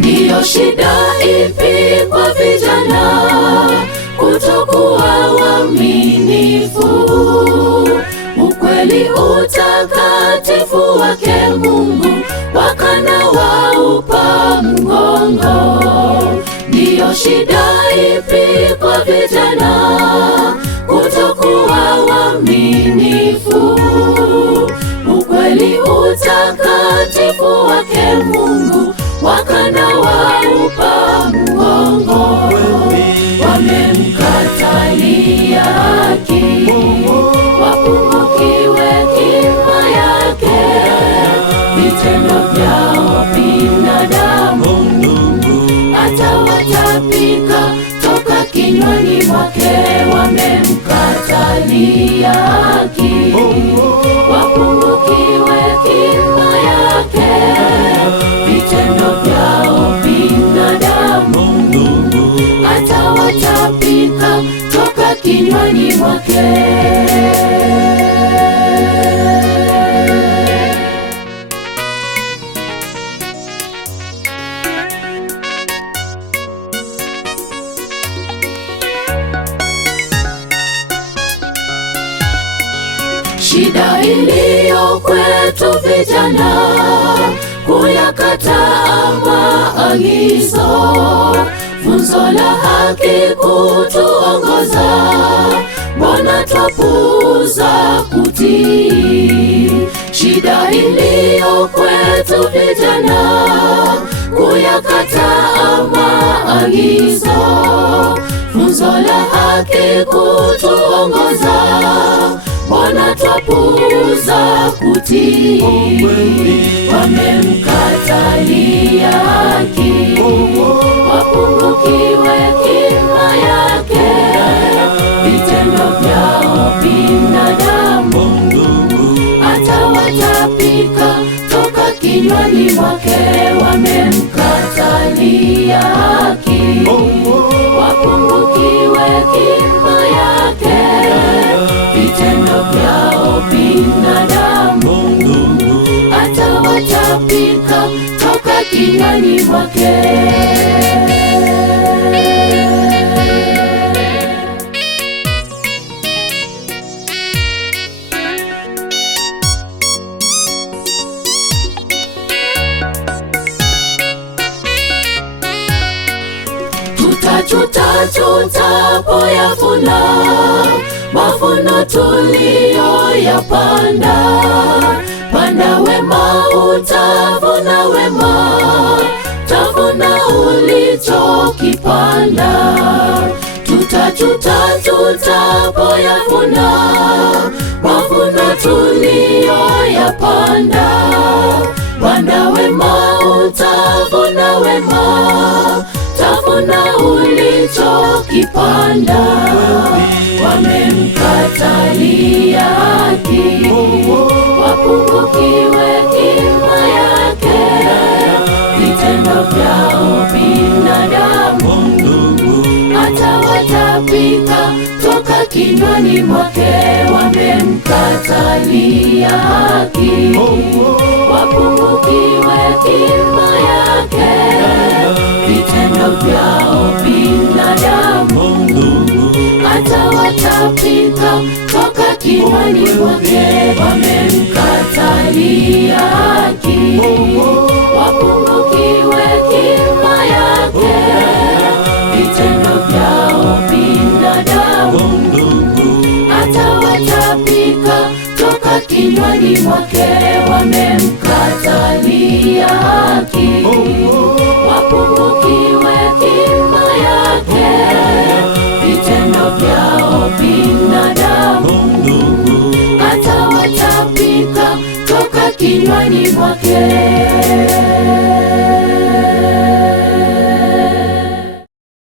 Ndiyo shida ipi kwa vijana kutokuwa waaminifu? Ukweli, utakatifu wake Mungu wakana waupa mgongo. Ndiyo shida ipi kwa vijana kutokuwa waaminifu? Ukweli, utakatifu wake Mungu wakana waupa mgongo. Wamemkatalia haki, wapungukiwe hekima yake. Vitendo vyao binadamu atawatapika toka kinywani mwake. Wamemkatalia haki, wapungukiwe hekima yake. Vitendo vyao binadamu atawatapika toka kinywani mwake. Shida iliyo kwetu vijana kuyakataa maagizo, funzo la haki kutuongoza, mbona twapuuza kutii? Shida iliyo kwetu vijana kuyakataa maagizo, funzo la haki kutuongoza, mbona twapuuza kutii? Wamemkatalia haki, wapungukiwe hekima yake. Vitendo vyao binadamu atawatapika toka kinywani mwake. Wamemkatalia haki, wapungukiwe hekima yake. Vitendo vyao binadamu atawatapika toka kinywani mwake. Tutapoyavuna mavuno tuliyoyapanda. Panda wema utavuna wema, tavuna ulichokipanda. Tutapoyavuna mavuno tuliyoyapanda. Panda wema utavuna wema, tavuna ulichokipanda. Wamemkatalia haki, wapungukiwe hekima yake. Vitendo vyao binadamu atawatapika toka kinywani mwake. Wamemkatalia haki, wapungukiwe hekima yake. Vitendo vyao binadamu atawatapika toka kinywani mwake. Wamemkatalia haki, wapungukiwe hekima yake. Vitendo vyao binadamu atawatapika toka kinywani mwake. Wamemkatalia haki, wapungukiwe hekima yake. Vitendo vyao binadamu atawatapika toka kinywani mwake.